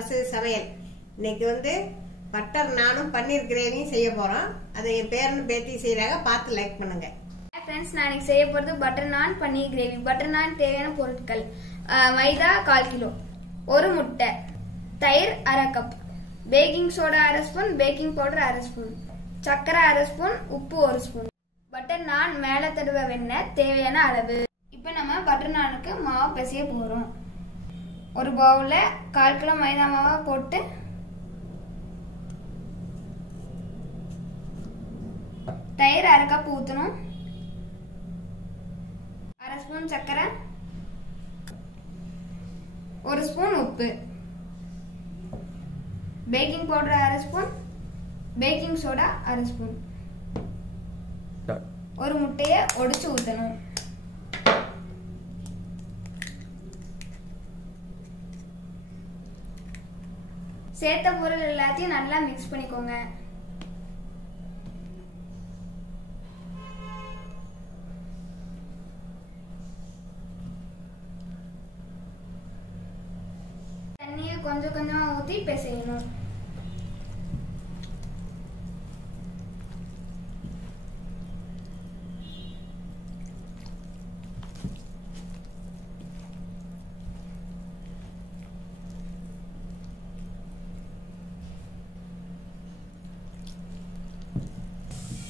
அரசு சமையல். இன்னைக்கு வந்து பட்டர் நானும் பன்னீர் கிரேவியும் செய்ய போறோம். அதை என் பேரனும் பேத்தி செய்யறாங்க, பார்த்து லைக் பண்ணுங்க. ஃப்ரெண்ட்ஸ், நான் இன்னைக்கு செய்ய போறது பட்டர் நான் பன்னீர் கிரேவி. பட்டர் நான் தேவையான பொருட்கள்: மைதா 1/4 கிலோ, ஒரு முட்டை, தயிர் 1/2 cup, baking soda 1/2 spoon, baking powder 1/2 spoon, சர்க்கரை 1/2 ஸ்பூன், உப்பு 1 ஸ்பூன். பட்டர் நான் மேலே தடவை வெண்ணெய் தேவையான அளவு. இப்போ நம்ம பட்டர் நானுக்கு மாவு பிசைய போறோம். ஒரு பவுல்ல 1/4 கிலோ மைதா மாவை போட்டு தயிர் 1/2 கப் ஊற்றணும், 1/2 ஸ்பூன் சர்க்கரை, 1 ஸ்பூன் உப்பு, baking powder 1/2 spoon, baking soda 1/2 spoon, ஒரு முட்டையை உடைச்சு ஊற்றணும். சேர்த்த பொருள் எல்லாத்தையும் நல்லா மிக்ஸ் பண்ணிக்கோங்க. தண்ணியை கொஞ்சம் கொஞ்சமா ஊற்றி பிசையணும்.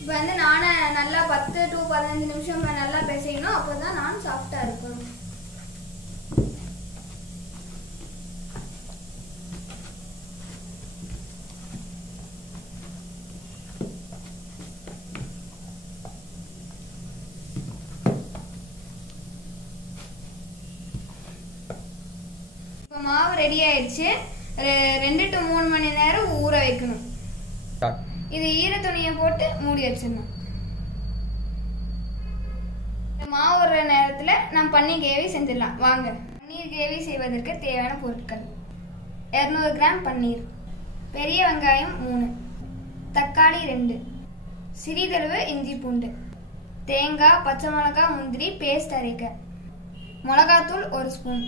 இப்போ வந்து நானை நல்லா 10 to 15 நிமிஷம் நல்லா பிசையணும். அப்போதான் நான் சாஃப்டா இருக்கும். இப்போ மாவு ரெடி ஆயிடுச்சு. 2 to 3 மணி நேரம் ஊற வைக்கணும். இது ஈர துணியை போட்டு மூடி வச்சிடணும். மாவு வர்ற நேரத்தில் நம்ம பன்னீர் கிரேவி செஞ்சிடலாம். வாங்க. பன்னீர் கிரேவி செய்வதற்கு தேவையான பொருட்கள்: 200 கிராம் பன்னீர், பெரிய வெங்காயம் 3, தக்காளி 2, சிறிதளவு இஞ்சி பூண்டு, தேங்காய், பச்சை மிளகாய், முந்திரி பேஸ்ட் அரைக்க, மிளகாத்தூள் 1 ஸ்பூன்,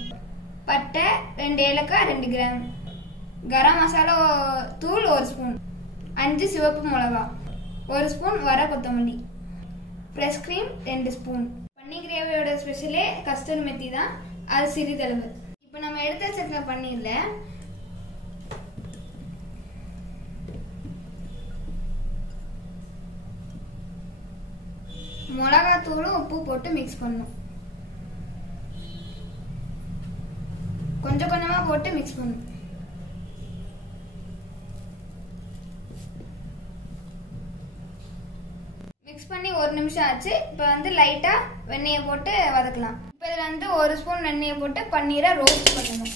பட்டை 2 ஏலக்காய் 2 கிராம், கரம் மசாலா தூள் 1 ஸ்பூன், 5 சிவப்பு மிளகா, 1 ஸ்பூன் வர கொத்தமல்லி, ஃப்ரெஷ் கிரீம் 2 ஸ்பூன். பன்னீர் கிரேவியோட ஸ்பெஷலே கஸ்தூரி மெத்தி தான், அது சிறிதளவு. இப்போ நம்ம எடுத்து வச்சிருக்க பன்னீர்ல மிளகாத்தூளும் உப்பு போட்டு மிக்ஸ் பண்ணணும். கொஞ்சம் கொஞ்சமா போட்டு மிக்ஸ் பண்ணணும். மிக்ஸ் பண்ணி 1 நிமிஷம் ஆச்சு. இப்போ வந்து லைட்டா வெண்ணெயை போட்டு வதக்கலாம். இப்போ இதில் வந்து 1 ஸ்பூன் வெண்ணெயை போட்டு பன்னீரை ரோஸ்ட் பண்ணணும்.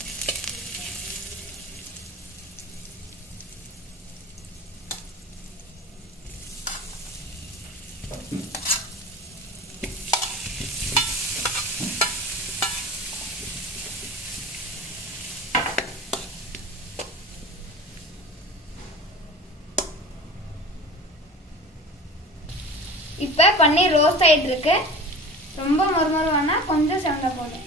இப்போ பன்னீர் ரோஸ்ட் ஆகிட்டு இருக்கு. ரொம்ப மொறுமொறுவானா கொஞ்சம் செவந்தா போதும்.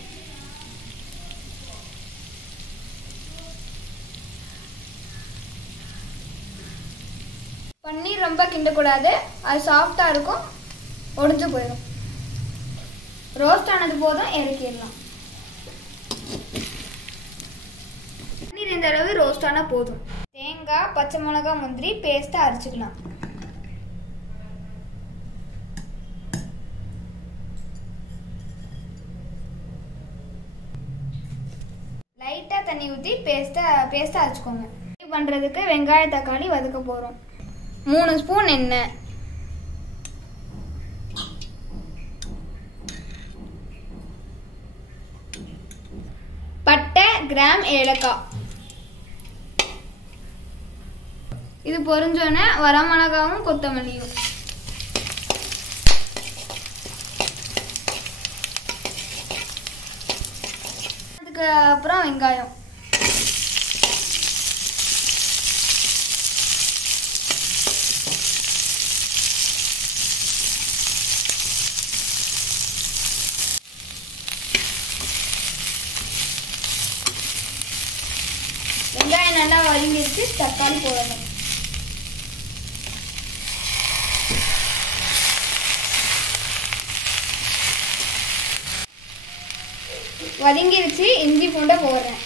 பன்னீர் ரொம்ப கிண்டக்கூடாது, அது சாஃப்டா இருக்கும், ஒடிஞ்சு போயிடும். ரோஸ்ட் ஆனது போதும், இறக்கிடலாம். பன்னீர் இந்த அளவு ரோஸ்ட் ஆனா போதும். தேங்காய், பச்சை மிளகாய், முந்திரி பேஸ்ட்டை அரைச்சிக்கலாம். லைட்டா தண்ணி ஊற்றி பேஸ்ட்டை அரைச்சிக்கோங்க. பண்ணுறதுக்கு வெங்காய தக்காளி வதக்க போகிறோம். 3 ஸ்பூன் எண்ணெய், பட்டை, கிராம், ஏலக்காய். இது பொரிஞ்சோன்னே வரமிளகாவும் கொத்தமல்லியும். அப்புறம் வெங்காயம். வெங்காயம் வெங்காயம் நல்லா வதங்கிடுச்சு, தக்காளி போடணும். வதங்கிடுச்சு, இஞ்சி பூண்டை போடுறேன்.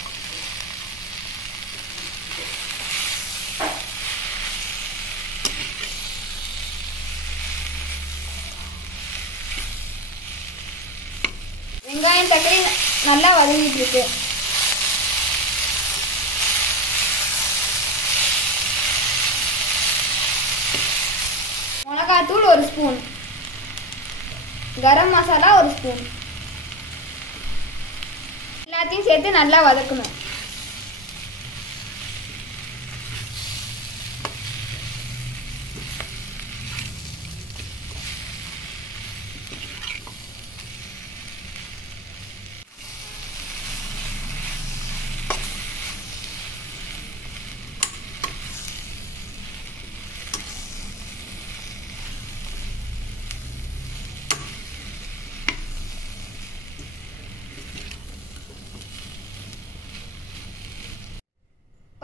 வெங்காயம் தக்காளி நல்லா வதங்கிட்டு இருக்கு. மிளகாத்தூள் 1 ஸ்பூன், கரம் மசாலா 1 ஸ்பூன், எல்லாத்தையும் சேர்த்து நல்லா வதக்கணும்.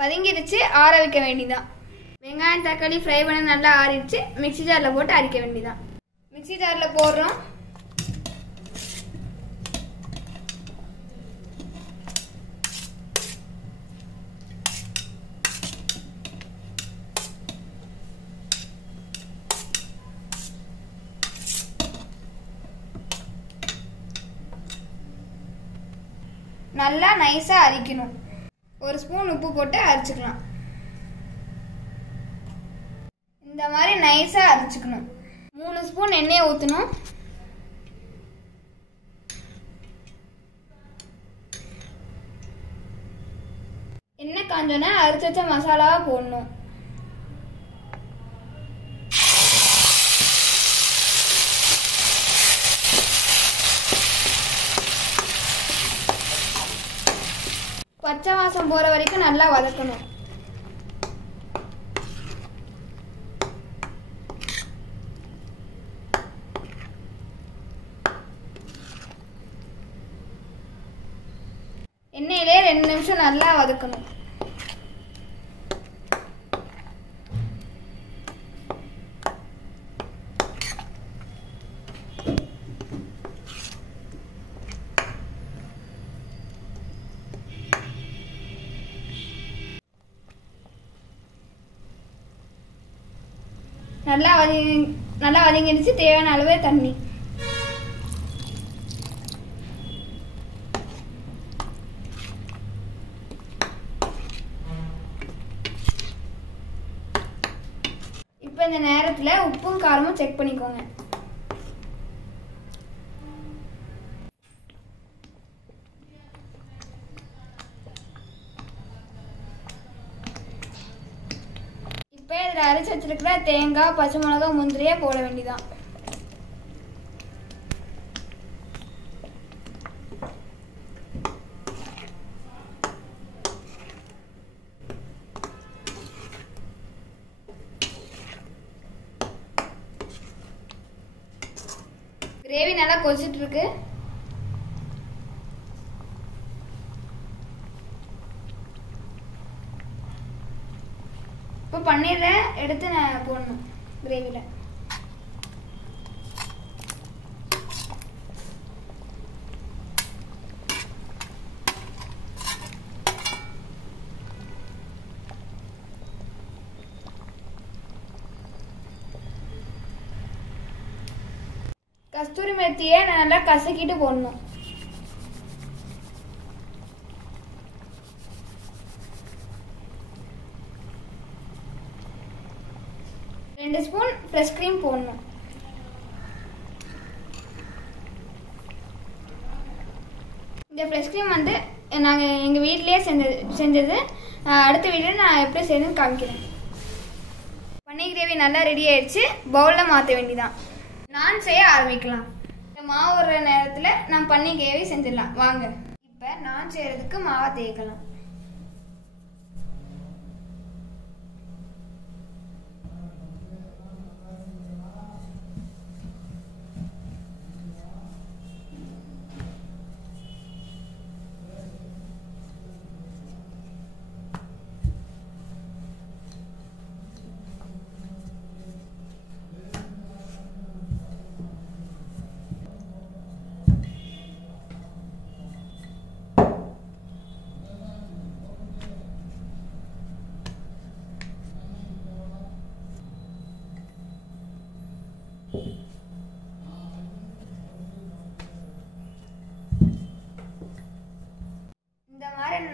வதங்கிடுச்சு, ஆற வைக்க வேண்டியதான். வெங்காயம் தக்காளி ஃப்ரை பண்ண நல்லா ஆறிடுச்சு, மிக்ஸி ஜாரில் போட்டு அரைக்க வேண்டியதான். மிக்ஸி ஜாரில் போடுறோம். நல்லா நைஸாக அரைக்கணும். 1 ஸ்பூன் உப்பு போட்டு அரைச்சிக்கலாம். இந்த மாதிரி நைஸா அரைச்சிக்கணும். 3 ஸ்பூன் எண்ணெய் ஊற்றணும். எண்ணெய் காஞ்சோன்னா அரைச்சி வச்ச மசாலாவை போடணும். பச்சை வாசம் போற வரைக்கும் நல்லா வதக்கணும். எண்ணெயிலே 2 நிமிஷம் நல்லா வதக்கணும். நல்லா வதங்கிடுச்சு. தேவையான அளவு தண்ணி. இப்போ இந்த நேரத்தில் உப்பும் காரமும் செக் பண்ணிக்கோங்க. இப்போ இதில் அரைச்சி வச்சிருக்கிற தேங்காய், பச்சை மிளகாய், முந்திரியை போட வேண்டியதான். கிரேவி நல்லா கொதிச்சிட்டு இருக்கு. இப்போ பன்னீரை எடுத்து நான் போடணும் கிரேவியில். கஸ்தூரி மெத்தியை நல்லா கசக்கிட்டு போடணும். ரெண்டு ஸ்பூன் ஃப்ரெஷ் க்ரீம் போடணும். இந்த ஃப்ரெஷ் க்ரீம் வந்து நாங்கள் எங்கள் வீட்டிலேயே செஞ்சது. அடுத்த வீடியோவில் நான் எப்படி செய்யணும்னு காமிக்கிறேன். பன்னீர் கிரேவி நல்லா ரெடி ஆயிடுச்சு. பவுலில் மாற்ற வேண்டியதான். நான் செய்ய ஆரம்பிக்கலாம். இந்த மாவு ஒரு நேரத்தில் நான் பன்னீர் கிரேவி செஞ்சிடலாம் வாங்க. இப்போ நான் செய்கிறதுக்கு மாவை தேய்க்கலாம்.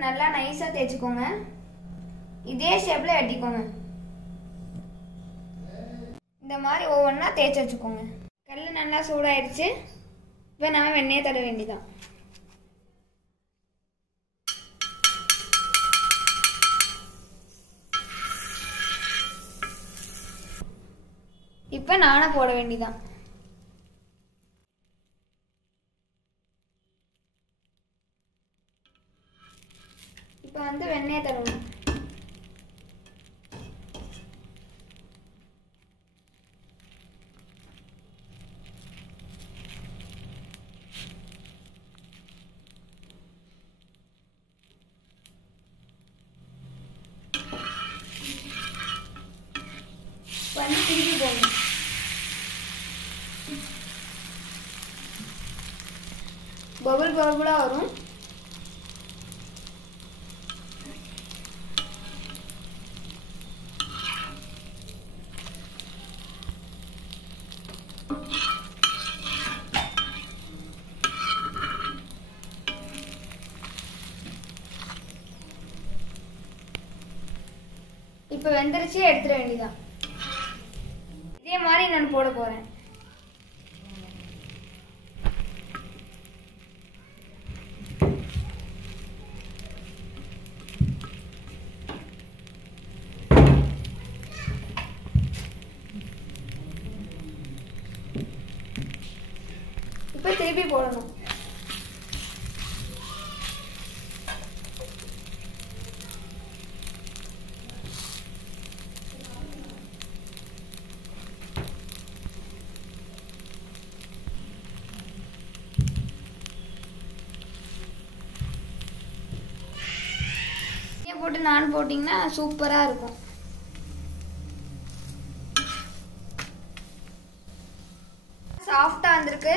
நல்லா நைஸாக தேய்ச்சிக்கோங்க. இதே ஷேப்பில் வெட்டிக்கோங்க. இந்த மாதிரி ஒவ்வொன்றா தேய்ச்சி வச்சுக்கோங்க. கல் நல்லா சூடாயிடுச்சு. இப்போ நம்ம வெண்ணெயை தட வேண்டியதான். இப்போ நானை போட வேண்டியதான். இப்போ வெண்ணெயை தடவணும். திருப்பி போடணும். பபுளா வரும். இப்போ வெந்தரிச்சு எடுத்துட வேண்டியதான். இதே மாதிரி நான் போட போறேன். இப்போ திருப்பி போடணும். போட்டு நான் போட்டிங்கன்னா சூப்பரா இருக்கும். சாஃப்டா வந்திருக்கு.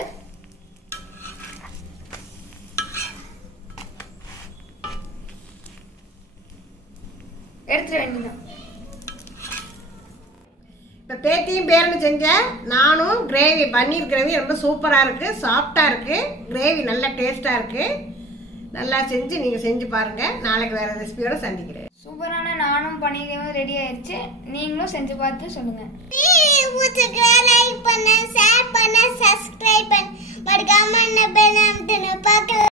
எடுத்துட வேண்டியதான். இப்போ பேத்தியும் பேரனும் செஞ்சேன். நானும் கிரேவி பன்னீர் கிரேவி ரொம்ப சூப்பராக இருக்குது, சாஃப்டாக இருக்குது, கிரேவி நல்லா டேஸ்ட்டாக இருக்குது. நல்லா செஞ்சு நீங்கள் செஞ்சு பாருங்கள். நாளைக்கு வேறு ரெசிபியோட சந்திக்கிறேன். சூப்பரான நானும் பன்னீரும் ரெடி ஆயிடுச்சு. நீங்களும் செஞ்சு பார்த்து சொல்லுங்கள். லைக் பண்ண, ஷேர் பண்ண, சப்ஸ்கிரைப் பண்ண, மறக்காம பெல் பட்டனை பார்க்கலாம்.